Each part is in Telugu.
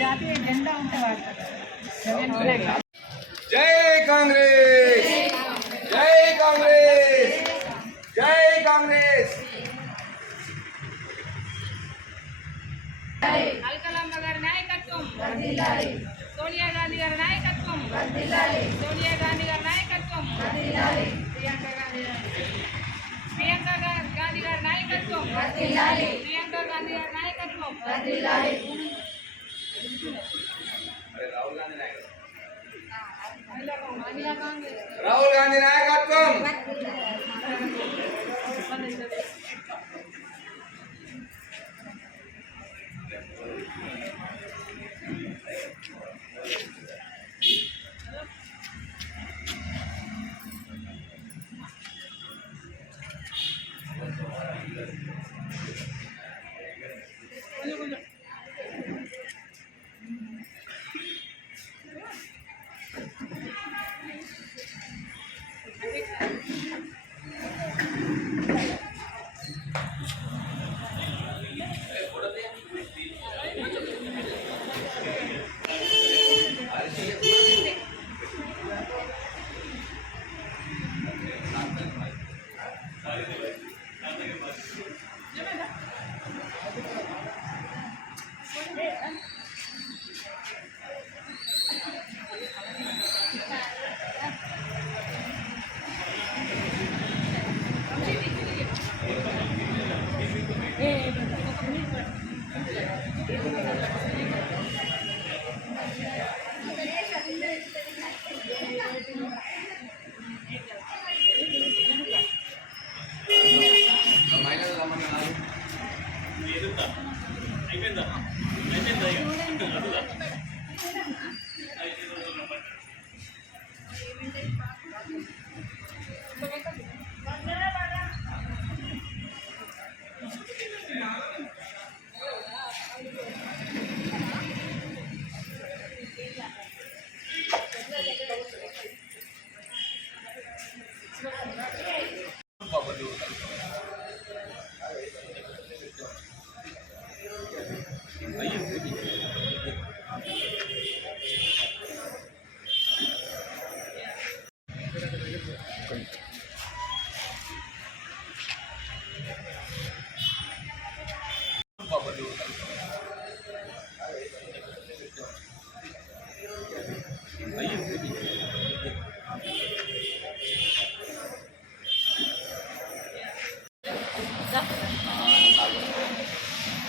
జాతీయ జెండా ఉంటే వాడతారు. జై కాంగ్రెస్, జై కాంగ్రెస్, జై కాంగ్రెస్. అల్కలమ్మ గారి నాయకత్వం, సోనియా గాంధీ గారి నాయకత్వం, సోనియా గాంధీ గారి నాయకత్వం, ప్రియాంక గాంధీ గారి నాయకత్వం, ప్రియాంక గాంధీ గారి నాయకత్వం. రాహుల్ గాంధీ నాయకత్వం.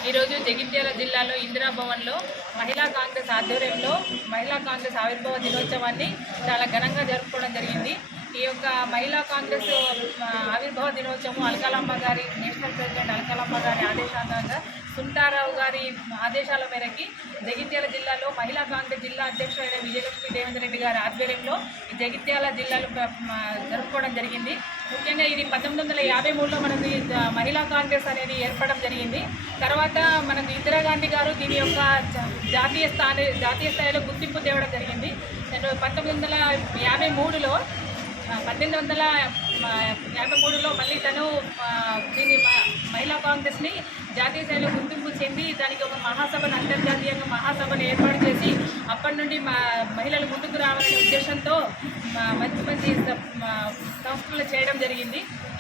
ఈరోజు జగిత్యాల జిల్లాలో ఇందిరాభవన్లో మహిళా కాంగ్రెస్ ఆధ్వర్యంలో మహిళా కాంగ్రెస్ ఆవిర్భావ దినోత్సవాన్ని చాలా ఘనంగా జరుపుకోవడం జరిగింది. ఈ యొక్క మహిళా కాంగ్రెస్ ఆవిర్భావ దినోత్సవం అల్కలమ్మ గారి నేషనల్ ప్రెసిడెంట్ అల్కలమ్మ గారి ఆదేశానుసారంగా సుంటారావు గారి ఆదేశాల మేరకి జగిత్యాల జిల్లాలో మహిళా కాంగ్రెస్ జిల్లా అధ్యక్షుడైన విజయలక్ష్మి దేవేందర్ రెడ్డి గారి ఆధ్వర్యంలో ఈ జగిత్యాల జిల్లాలో జరుపుకోవడం జరిగింది. ముఖ్యంగా ఇది 1953లో మనకు మహిళా కాంగ్రెస్ అనేది ఏర్పడడం జరిగింది. తర్వాత మనకు ఇందిరాగాంధీ గారు దీని యొక్క జాతీయ స్థాయిలో గుర్తింపు తేవడం జరిగింది. 1853లో మళ్ళీ తను దీన్ని మహిళా కాంగ్రెస్ని జాతీయ స్థాయిలో గుర్తింపు చెంది దానికి ఒక మహాసభను అంతర్జాతీయంగా మహాసభను ఏర్పాటు చేసి అప్పటి నుండి మహిళలు ముందుకు రావాలనే ఉద్దేశంతో మంచి మంచి సంస్థలు చేయడం జరిగింది.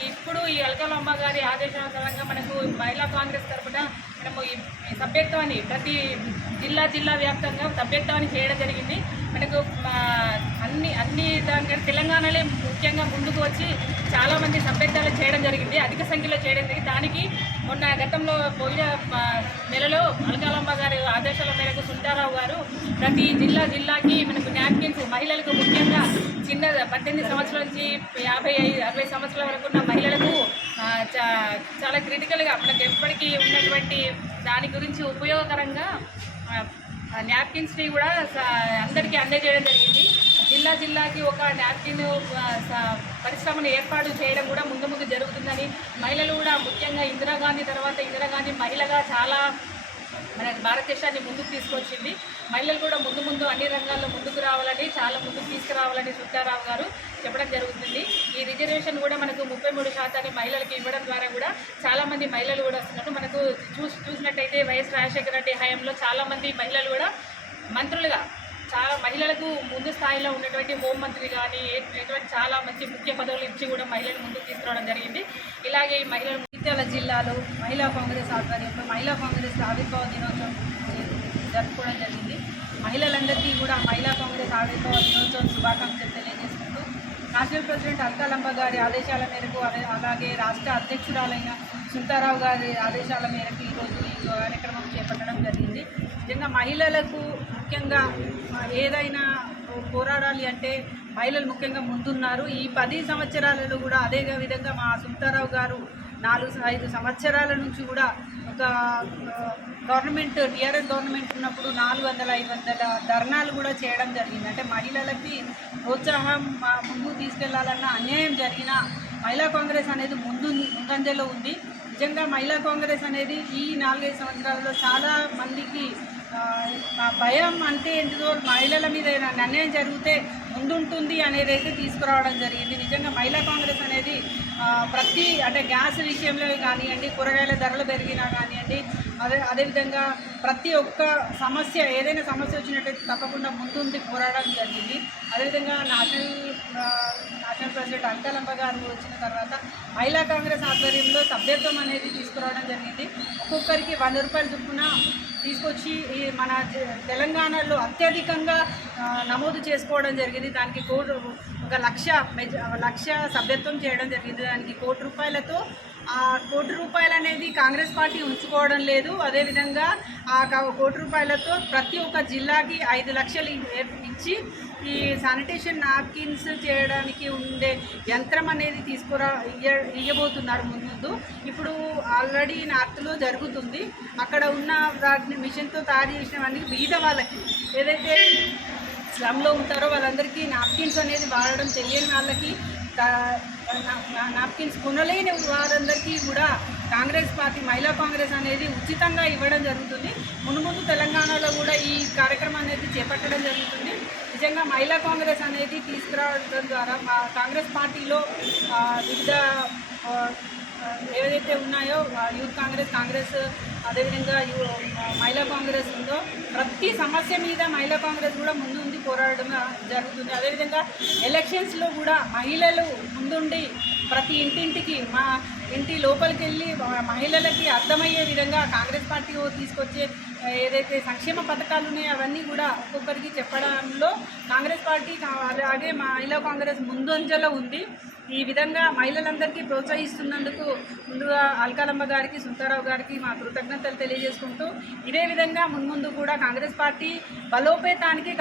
ఇప్పుడు ఈ అల్కలమ్మ గారి ఆదేశానుసారంగా మనకు మహిళా కాంగ్రెస్ తరఫున మనము ఈ సభ్యత్వాన్ని ప్రతి జిల్లా వ్యాప్తంగా సభ్యత్వాన్ని చేయడం జరిగింది. మనకు అన్ని దానికంటే తెలంగాణలో ముఖ్యంగా ముందుకు వచ్చి చాలామంది సభ్యత్వాలు చేయడం జరిగింది, అధిక సంఖ్యలో చేయడం జరిగింది. దానికి మొన్న గతంలో పోయిన నెలలో అల్కాలమ్మ గారి ఆదేశాల మేరకు సుందారావు గారు ప్రతి జిల్లాకి మనకు న్యాప్కిన్స్ మహిళలకు ముఖ్యంగా చిన్న 18 సంవత్సరాల నుంచి 50-60 సంవత్సరాల వరకు ఉన్న మహిళలకు చాలా క్రిటికల్గా మనకు ఎప్పటికీ ఉన్నటువంటి దాని గురించి ఉపయోగకరంగా న్యాప్కిన్స్ని కూడా అందరికీ అందజేయడం జరిగింది. జిల్లాకి ఒక న్యాప్కిన్ పరిశ్రమను ఏర్పాటు చేయడం కూడా ముందు జరుగుతుందని, మహిళలు కూడా ముఖ్యంగా ఇందిరాగాంధీ తర్వాత ఇందిరాగాంధీ మహిళగా చాలా మన భారతదేశాన్ని ముందుకు తీసుకొచ్చింది. మహిళలు కూడా ముందు అన్ని రంగాల్లో ముందుకు రావాలని, చాలా ముందుకు తీసుకురావాలని సుబ్బారావు గారు చెప్పడం జరుగుతుంది. ఈ రిజర్వేషన్ కూడా మనకు 33% మహిళలకు ఇవ్వడం ద్వారా కూడా చాలామంది మహిళలు కూడా వస్తున్నారు. మనకు చూసినట్టయితే వైఎస్ రాజశేఖర రెడ్డి హయాంలో చాలామంది మహిళలు కూడా మంత్రులుగా చాలా మహిళలకు ముందు స్థాయిలో ఉన్నటువంటి హోంమంత్రి కానీ ఎటువంటి చాలా మంచి ముఖ్య పదవులు ఇచ్చి కూడా మహిళలు ముందుకు తీసుకురావడం జరిగింది. ఇలాగే ఈ మహిళలు జగిత్యాల జిల్లాలో మహిళా కాంగ్రెస్ ఆధ్వర్యంలో మహిళా కాంగ్రెస్ ఆవిర్భావ దినోత్సవం జరుపుకోవడం జరిగింది. మహిళలందరికీ కూడా మహిళా కాంగ్రెస్ ఆవిర్భావ దినోత్సవం శుభాకాంక్షలు తెలియజేసుకుంటూ నేషనల్ ప్రెసిడెంట్ అల్కాలమ్మ గారి ఆదేశాల మేరకు అలాగే రాష్ట్ర అధ్యక్షురాలైన సుంతారావు గారి ఆదేశాల మేరకు ఈరోజు ఈ కార్యక్రమం చేపట్టడం జరిగింది. నిజంగా మహిళలకు ముఖ్యంగా ఏదైనా పోరాడాలి అంటే మహిళలు ముఖ్యంగా ముందున్నారు. ఈ 10 సంవత్సరాలలో కూడా అదే విధంగా మా సుంతారావు గారు 4-5 సంవత్సరాల నుంచి కూడా ఒక గవర్నమెంట్ టీఆర్ఎస్ గవర్నమెంట్ ఉన్నప్పుడు 400-500 ధర్నాలు కూడా చేయడం జరిగింది. అంటే మహిళలకి ప్రోత్సాహం ముందుకు తీసుకెళ్లాలన్న అన్యాయం జరిగిన మహిళా కాంగ్రెస్ అనేది ముందంజలో ఉంది. నిజంగా మహిళా కాంగ్రెస్ అనేది ఈ 4-5 సంవత్సరాలలో చాలా మందికి భయం అంటే ఎందుకో మహిళల మీద అన్యాయం జరిగితే ముందుంటుంది అనేది అయితే తీసుకురావడం జరిగింది. నిజంగా మహిళా కాంగ్రెస్ అనేది ప్రతి అంటే గ్యాస్ విషయంలో కానివ్వండి, కూరగాయల ధరలు పెరిగినా కానివ్వండి, అదేవిధంగా ప్రతి ఒక్క సమస్య ఏదైనా సమస్య వచ్చినట్టయితే తప్పకుండా ముందుండి పోరాడడం జరిగింది. అదేవిధంగా నేషనల్ ప్రెసిడెంట్ అల్కాలమ్మ గారు వచ్చిన తర్వాత మహిళా కాంగ్రెస్ ఆధ్వర్యంలో సభ్యత్వం అనేది తీసుకురావడం జరిగింది. ఒక్కొక్కరికి 100 రూపాయల చొప్పున తీసుకొచ్చి మన తెలంగాణలో అత్యధికంగా నమోదు చేసుకోవడం జరిగింది. దానికి ఒక లక్ష సభ్యత్వం చేయడం జరిగింది. దానికి ₹1 కోటి ఆ ₹1 కోటి అనేది కాంగ్రెస్ పార్టీ ఉంచుకోవడం లేదు. అదేవిధంగా ఆ ₹1 కోటితో ప్రతి ఒక్క జిల్లాకి 5 లక్షలు ఇచ్చి ఈ శానిటేషన్ నాప్కిన్స్ చేయడానికి ఉండే యంత్రం అనేది ఇవ్వబోతున్నారు ముందు. ఇప్పుడు ఆల్రెడీ నార్త్లో జరుగుతుంది. అక్కడ ఉన్న వాటిని మిషన్తో తయారు చేసినవన్నీ బీద వాళ్ళకి ఏదైతే స్లమ్లో ఉంటారో వాళ్ళందరికీ నాప్కిన్స్ అనేది వాడడం తెలియని వాళ్ళకి నాప్కిన్స్ కొనలేని వారందరికీ కూడా కాంగ్రెస్ పార్టీ మహిళా కాంగ్రెస్ అనేది ఉచితంగా ఇవ్వడం జరుగుతుంది. ముందు తెలంగాణలో కూడా ఈ కార్యక్రమం అనేది చేపట్టడం జరుగుతుంది. నిజంగా మహిళా కాంగ్రెస్ అనేది తీసుకురావడం ద్వారా మా కాంగ్రెస్ పార్టీలో వివిధ ఏవైతే ఉన్నాయో యూత్ కాంగ్రెస్ అదేవిధంగా మహిళా కాంగ్రెస్ ఉందో ప్రతి సమస్య మీద మహిళా కాంగ్రెస్ కూడా ముందుండి పోరాడడం జరుగుతుంది. అదేవిధంగా ఎలక్షన్స్లో కూడా మహిళలు ముందుండి ప్రతి ఇంటింటికి మా ఇంటి లోపలికి వెళ్ళి మహిళలకి అర్థమయ్యే విధంగా కాంగ్రెస్ పార్టీ తీసుకొచ్చే ఏదైతే సంక్షేమ పథకాలు ఉన్నాయో అవన్నీ కూడా ఒక్కొక్కరికి చెప్పడంలో కాంగ్రెస్ పార్టీ అలాగే మహిళా కాంగ్రెస్ ముందంజలో ఉంది. ఈ విధంగా మహిళలందరికీ ప్రోత్సహిస్తున్నందుకు ముందుగా అల్కాలమ్మ గారికి సుంతారావు గారికి మా కృతజ్ఞతలు తెలియజేసుకుంటూ ఇదే విధంగా ముందు కూడా కాంగ్రెస్ పార్టీ బలోపేతానికి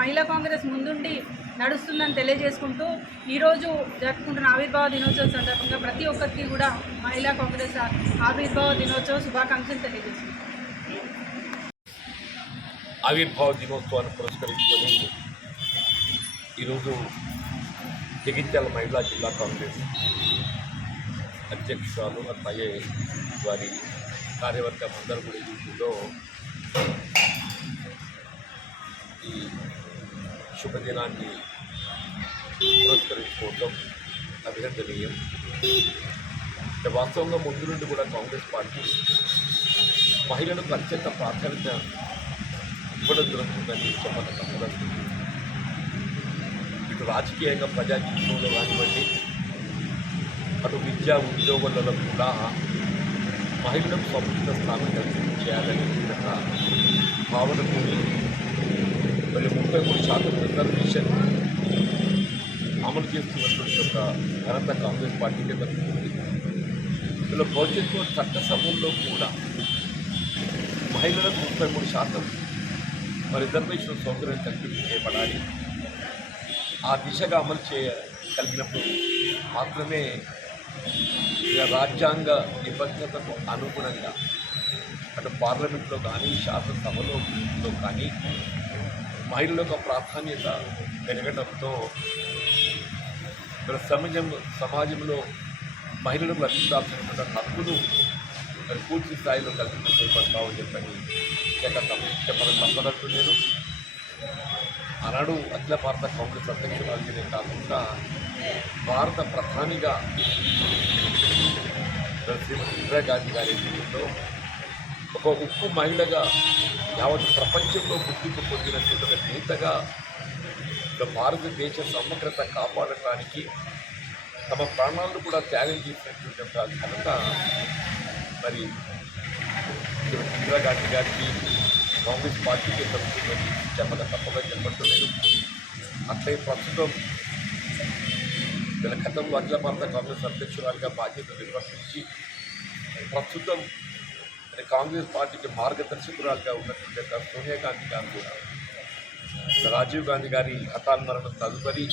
మహిళా కాంగ్రెస్ ముందుండి నడుస్తుందని తెలియజేసుకుంటూ ఈరోజు జరుపుకుంటున్న ఆవిర్భావ దినోత్సవం సందర్భంగా ప్రతి ఒక్కరికి కూడా మహిళా కాంగ్రెస్ ఆవిర్భావ దినోత్సవ శుభాకాంక్షలు తెలియజేస్తున్నాం. ఆవిర్భావ దినోత్సవాన్ని పురస్కరించుకొని ఈరోజు జగిత్యాల మహిళా జిల్లా కాంగ్రెస్ అధ్యక్షురాలు అట్లాగే వారి కార్యవర్గం అందరూ కూడా ఈరోజులో ఈ శుభదినాన్ని పురస్కరించుకోవడం అభినందనీయం. వాస్తవంగా ముందు నుండి కూడా కాంగ్రెస్ పార్టీ మహిళలకు అత్యంత ప్రాధాన్యత ఇవ్వడం జరుగుతుందని చెప్పడం తప్పదు. ఇటు రాజకీయంగా ప్రజా జీవితంలో కానివ్వండి, అటు విద్యా ఉద్యోగాలలో కూడా మహిళలకు సముచిత స్థానం చేయాలని భావనకు మరి 33% రిజర్వేషన్ అమలు చేస్తున్నటువంటి ఒక ఘనత కాంగ్రెస్ పార్టీకే దక్కుతుంది. ఇందులో భవిష్యత్తులో చట్టసభల్లో కూడా మహిళలకు 33% రిజర్వేషన్ సౌకర్యం కల్పించబడాలి. ఆ దిశగా అమలు చేయగలిగినప్పుడు మాత్రమే రాజ్యాంగ నిబద్ధతకు అనుగుణంగా అటు పార్లమెంట్లో కానీ శాసనసభలో కానీ మహిళలకు ప్రాధాన్యత పెరగడంతో సమాజంలో మహిళలకు లభించాల్సినటువంటి హక్కును మరి పూర్తి స్థాయిలో కల్పించ చేయబడతామని చెప్పని చెప్పడం తప్పదట్టు నేను ఆనాడు అఖిల భారత కాంగ్రెస్ అధ్యక్షురాలుగానే కాకుండా భారత ప్రధానిగా శ్రీమతి ఇందిరాగాంధీ గారి జీవితంలో ఒక ఉక్కు మహిళగా యావత్ ప్రపంచంలో గుర్తింపు పొందినటువంటి ఒక నేతగా భారతదేశ సమగ్రత కాపాడటానికి తమ ప్రాణాలను కూడా త్యాగం చేసినటువంటి ఒక ఘనత మరి ఇందిరాగాంధీ గారికి కాంగ్రెస్ పార్టీకి దక్కుతుందని చెప్పక తప్పగా చెప్పట్లేదు. అట్లే ప్రస్తుతం గతంలో అఖిల భారత కాంగ్రెస్ అధ్యక్షురాలుగా బాధ్యతలు నిర్వర్తించి ప్రస్తుతం కాంగ్రెస్ పార్టీకి మార్గదర్శకురాలుగా ఉన్నటువంటి సోనియా గాంధీ గారు కూడా రాజీవ్ గాంధీ గారి హఠాన్మరణం తదుపరి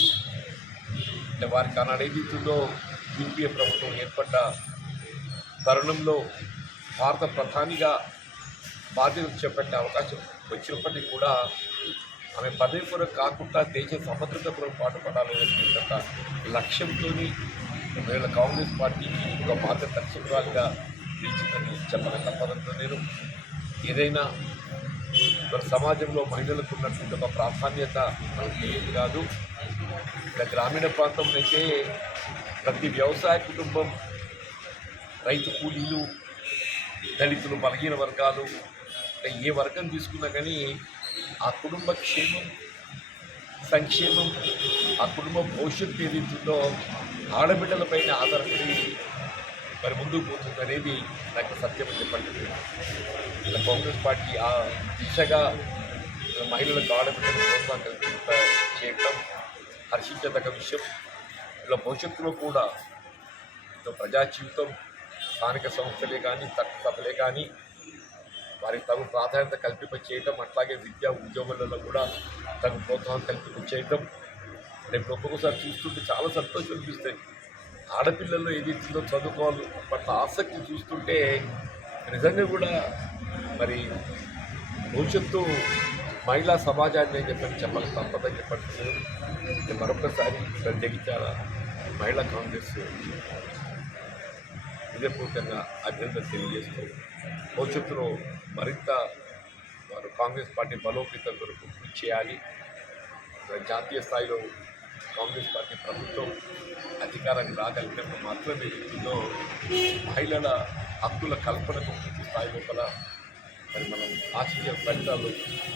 వారికి ఆనాడు ఏదైతుందో యూపీఏ ప్రభుత్వం ఏర్పడ్డ తరుణంలో భారత ప్రధానిగా బాధ్యతలు చేపట్టే అవకాశం వచ్చినప్పటికీ కూడా ఆమె పదవి కొరకు కాకుండా దేశ సమగ్రత కొరకు పాటుపడాలనేటువంటి లక్ష్యంతో వీళ్ళ కాంగ్రెస్ పార్టీకి ఒక మార్గదర్శకురాలుగా నిలిచిందని చెప్పడం తప్పదంటూ నేను ఏదైనా సమాజంలో మహిళలకు ఉన్నటువంటి ఒక ప్రాధాన్యత మనకు తెలియదు కాదు. ఇక్కడ గ్రామీణ ప్రాంతంలో అయితే ప్రతి వ్యవసాయ కుటుంబం, రైతు కూలీలు, దళితులు, బలహీన వర్గాలు ఏ వర్గం తీసుకున్నా కానీ ఆ కుటుంబ క్షేమం, సంక్షేమం, ఆ కుటుంబ భవిష్యత్తు ఏదైతుందో ఆడబిడ్డలపైన ఆధారపడి మరి ముందుకు పోతుంది అనేది నాకు సత్యం చెప్పండి. ఇలా కాంగ్రెస్ పార్టీ ఆ దిశగా మహిళలకు ఆడబిడ్డల ప్రోత్సాహం చేయడం హర్షించదగ్గ విషయం. ఇలా భవిష్యత్తులో కూడా ప్రజా జీవితం, స్థానిక సంస్థలే కానీ చట్టసభలే కానీ వారికి తగు ప్రాధాన్యత కల్పింప చేయటం, అట్లాగే విద్యా ఉద్యోగాలలో కూడా తగు ప్రోత్సాహం కల్పింప చేయటం రేపు ఒక్కొక్కసారి చూస్తుంటే చాలా సంతోషం అనిపిస్తాయి. ఆడపిల్లల్లో ఏదైతుందో చదువుకోవాలి పట్ల ఆసక్తి చూస్తుంటే నిజంగా కూడా మరి భవిష్యత్తు మహిళా సమాజాన్ని చెప్పాలి తప్పదని చెప్పండి. మరొకసారి జగిత్యాల మహిళా కాంగ్రెస్ హృదయపూర్వకంగా అభ్యర్థన తెలియజేస్తూ భవిష్యత్తులో మరింత వారు కాంగ్రెస్ పార్టీ బలోపేతం కొరకు కృషి చేయాలి. జాతీయ స్థాయిలో కాంగ్రెస్ పార్టీ ప్రభుత్వం అధికారానికి రాగలిగినప్పుడు మాత్రమే ఇందులో మహిళల హక్కుల కల్పనకు పూర్తి స్థాయి లోపల మరి మనం ఆశయ ఫలితాలు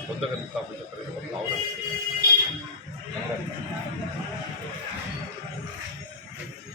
పొందగలుగుతామని చెప్పిన భావన.